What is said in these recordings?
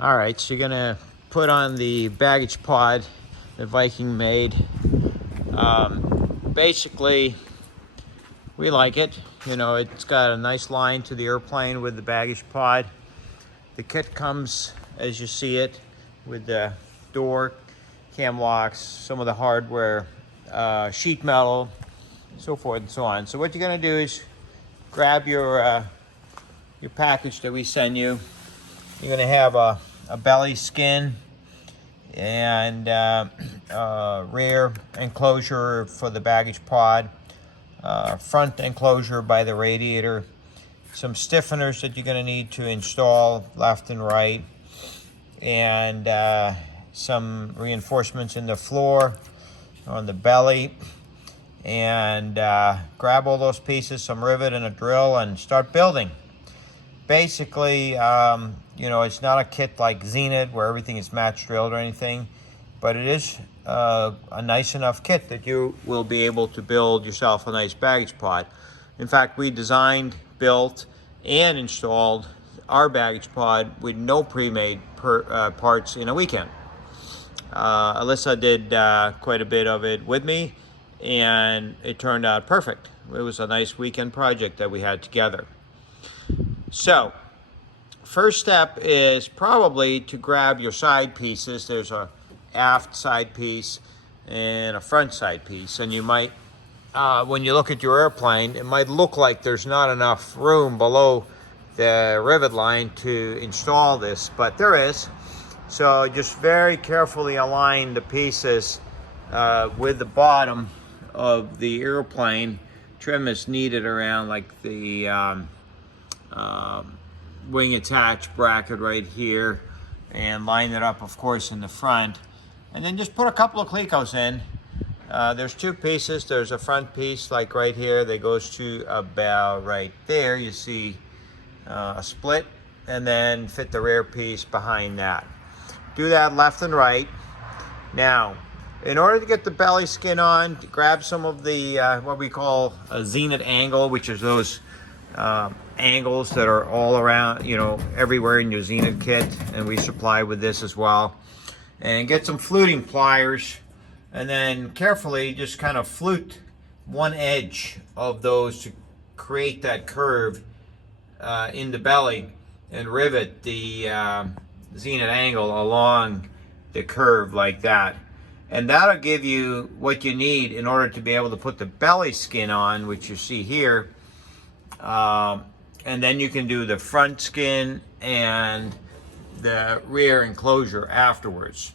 All right, so you're gonna put on the baggage pod that Viking made. Basically, we like it. You know, it's got a nice line to the airplane with the baggage pod. The kit comes, as you see it, with the door, cam locks, some of the hardware, sheet metal, so forth and so on. So what you're gonna do is grab your package that we send you. You're gonna have a belly skin and rear enclosure for the baggage pod, front enclosure by the radiator, some stiffeners that you're going to need to install left and right, and some reinforcements in the floor on the belly. And grab all those pieces, some rivet and a drill, and start building. Basically, you know, it's not a kit like Zenith where everything is match drilled or anything, but it is a nice enough kit that you will be able to build yourself a nice baggage pod. In fact, we designed, built, and installed our baggage pod with no pre-made parts in a weekend. Alyssa did quite a bit of it with me, and it turned out perfect. It was a nice weekend project that we had together. So, first step is probably to grab your side pieces. There's a aft side piece and a front side piece. And you might, when you look at your airplane, it might look like there's not enough room below the rivet line to install this, but there is. So just very carefully align the pieces with the bottom of the airplane. Trim is needed around like the wing attach bracket right here, and line it up, of course, in the front. And then just put a couple of clecos in. There's two pieces. There's a front piece like right here that goes to about right there. You see a split, and then fit the rear piece behind that. Do that left and right. Now, in order to get the belly skin on, grab some of the what we call a Zenith angle, which is those angles that are all around, you know, everywhere in your Zenith kit, and we supply with this as well. And get some fluting pliers, and then carefully just kind of flute one edge of those to create that curve in the belly, and rivet the Zenith angle along the curve like that. And that'll give you what you need in order to be able to put the belly skin on, which you see here. And then you can do the front skin and the rear enclosure afterwards.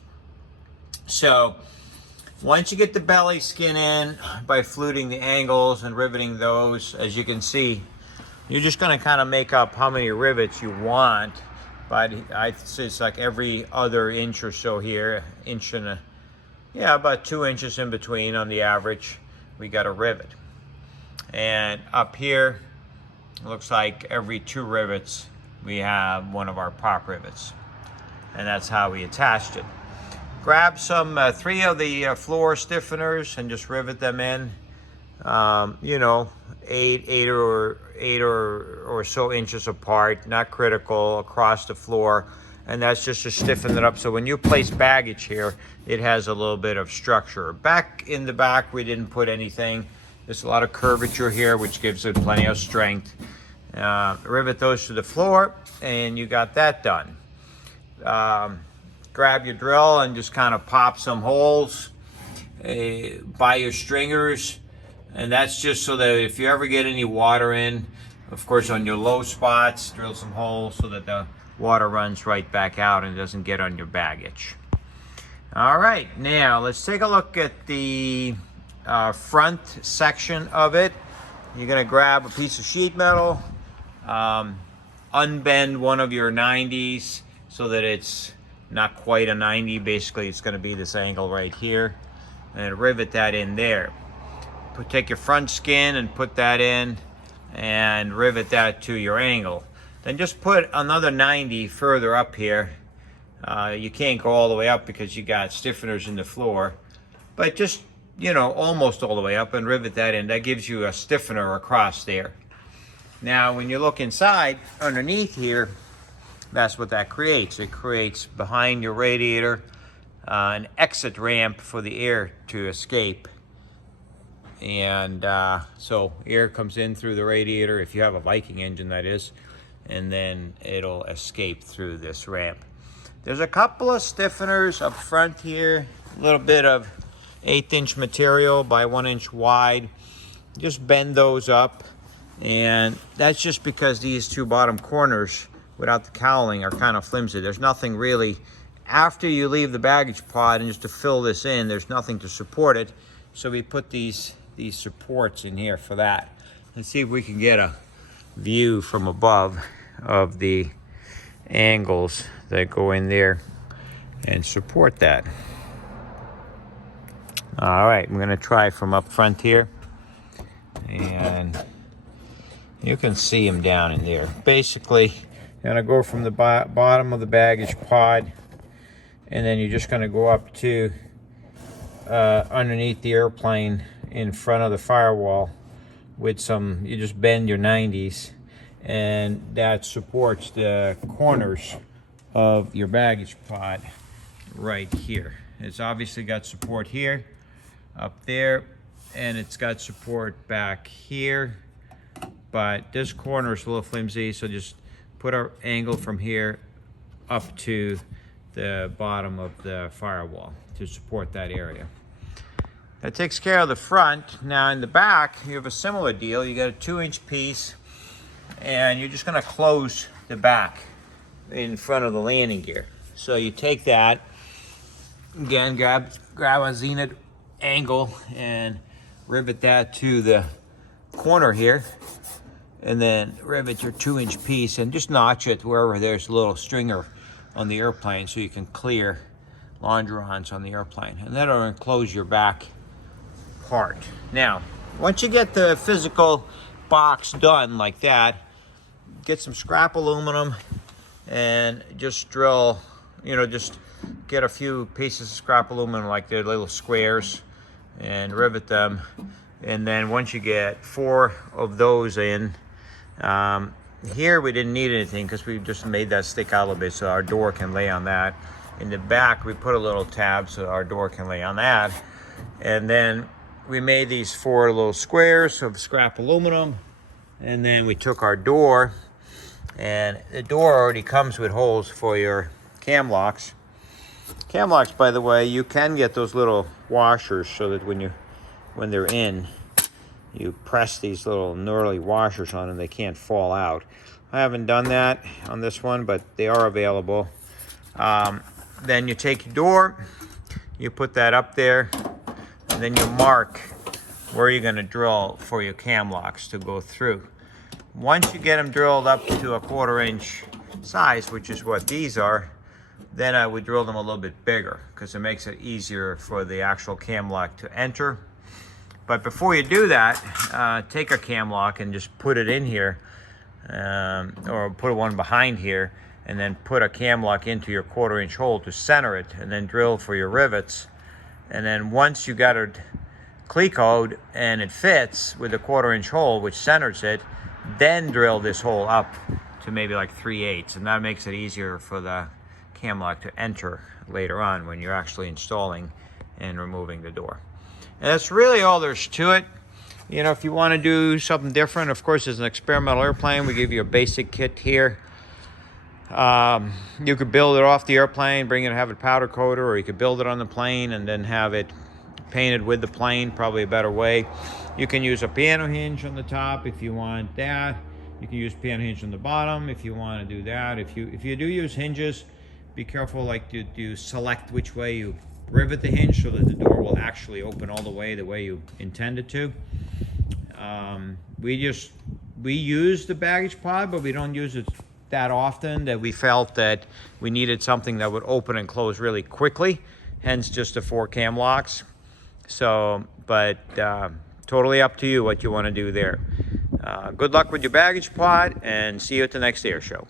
So once you get the belly skin in by fluting the angles and riveting those, as you can see, you're just going to kind of make up how many rivets you want. But I'd say it's like every other inch or so here, inch and about 2 inches in between on the average, we got a rivet. And up here, it looks like every 2 rivets we have one of our pop rivets, and that's how we attached it. Grab some 3 of the floor stiffeners and just rivet them in. You know, eight or so inches apart, not critical, across the floor, and that's just to stiffen it up. So when you place baggage here, it has a little bit of structure. Back in the back, we didn't put anything. There's a lot of curvature here, which gives it plenty of strength. Rivet those to the floor, and you got that done. Grab your drill and just kind of pop some holes by your stringers. And that's just so that if you ever get any water in, of course, on your low spots, drill some holes so that the water runs right back out and doesn't get on your baggage. All right, now let's take a look at the front section of it. You're gonna grab a piece of sheet metal, unbend one of your 90s so that it's not quite a 90. Basically, it's gonna be this angle right here, and rivet that in there. Take your front skin and put that in and rivet that to your angle. Then just put another 90 further up here. You can't go all the way up because you got stiffeners in the floor, but just, you know, almost all the way up, and rivet that in. That gives you a stiffener across there. Now, when you look inside, underneath here, that's what that creates. It creates behind your radiator an exit ramp for the air to escape. And so air comes in through the radiator, if you have a Viking engine that is, and then it'll escape through this ramp. There's a couple of stiffeners up front here, a little bit of 1/8" material by 1 inch wide. Just bend those up, and that's just because these two bottom corners without the cowling are kind of flimsy. There's nothing really, after you leave the baggage pod and just to fill this in, there's nothing to support it. So we put these supports in here for that. Let's see if we can get a view from above of the angles that go in there and support that. All right, I'm gonna try from up front here, and you can see them down in there. Basically, you're gonna go from the bottom of the baggage pod, and then you're just gonna go up to underneath the airplane in front of the firewall with some, you just bend your 90s, and that supports the corners of your baggage pod right here. It's obviously got support here, up there, and it's got support back here, but this corner is a little flimsy, so just put our angle from here up to the bottom of the firewall to support that area. That takes care of the front. Now in the back, you have a similar deal. You got a 2-inch piece, and you're just gonna close the back in front of the landing gear. So you take that, again, grab a Zenith angle and rivet that to the corner here, and then rivet your 2-inch piece and just notch it wherever there's a little stringer on the airplane so you can clear longerons on the airplane, and that'll enclose your back part. Now, once you get the physical box done like that, get some scrap aluminum and just drill, just get a few pieces of scrap aluminum like they're little squares and rivet them. And then once you get 4 of those in, here we didn't need anything because we just made that stick out a little bit so our door can lay on that. In the back we put a little tab so our door can lay on that. And then we made these 4 little squares of scrap aluminum, and then we took our door, and the door already comes with holes for your cam locks. Cam locks, by the way, you can get those little washers so that when they're in, you press these little knurly washers on and they can't fall out. I haven't done that on this one, but they are available. Then you take your door, you put that up there, and then you mark where you're going to drill for your cam locks to go through. Once you get them drilled up to a 1/4 inch size, which is what these are, then I would drill them a little bit bigger because it makes it easier for the actual cam lock to enter. But before you do that, take a cam lock and just put it in here, or put one behind here, and then put a cam lock into your 1/4 inch hole to center it, and then drill for your rivets. And then once you got it clecoed and it fits with a 1/4 inch hole, which centers it, then drill this hole up to maybe like 3/8, and that makes it easier for the cam lock to enter later on when you're actually installing and removing the door. And that's really all there's to it. If you want to do something different, of course, as an experimental airplane, we give you a basic kit here. You could build it off the airplane, bring it and have it powder coated, or you could build it on the plane and then have it painted with the plane, probably a better way. You can use a piano hinge on the top if you want that. You can use piano hinge on the bottom if you want to do that. If you do use hinges, be careful to select which way you rivet the hinge so that the door will actually open all the way you intend it to. We use the baggage pod, but we don't use it that often, that we felt that we needed something that would open and close really quickly, hence just the 4 cam locks. So, but totally up to you what you want to do there. Good luck with your baggage pod, and see you at the next air show.